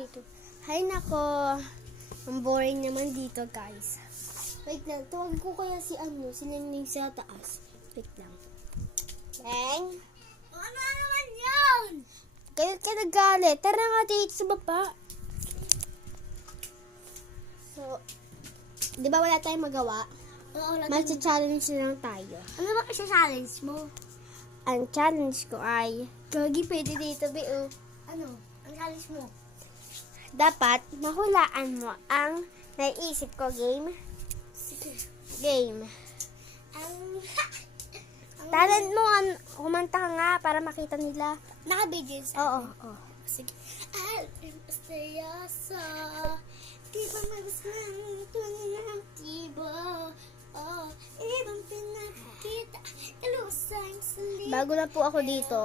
dito. Hay nako. Ang boring naman dito, guys. Wait lang. Tuwag ko kaya si Ningning sa taas. Wait lang. Neng? Ano naman yan? Kaya ka nagalit. Tara nga dito sa baba. So, di ba wala tayong magawa? Oo, Mag-challenge na lang tayo. ano ba kasi challenge mo? Ang challenge ko ay, Gogi, pwede dito, B.O. Ano? Ang challenge mo? Dapat, mahulaan mo ang naisip ko game. Sige. Game. Ang... Talent mo, kumanta ka nga para makita nila. Naka-video sa Oo, oo. Sige. Alam pastayasa. Di ba magas ng tunay ng tiba? Oh, ibang pinakita. Ilusang salita. Bago na po ako dito.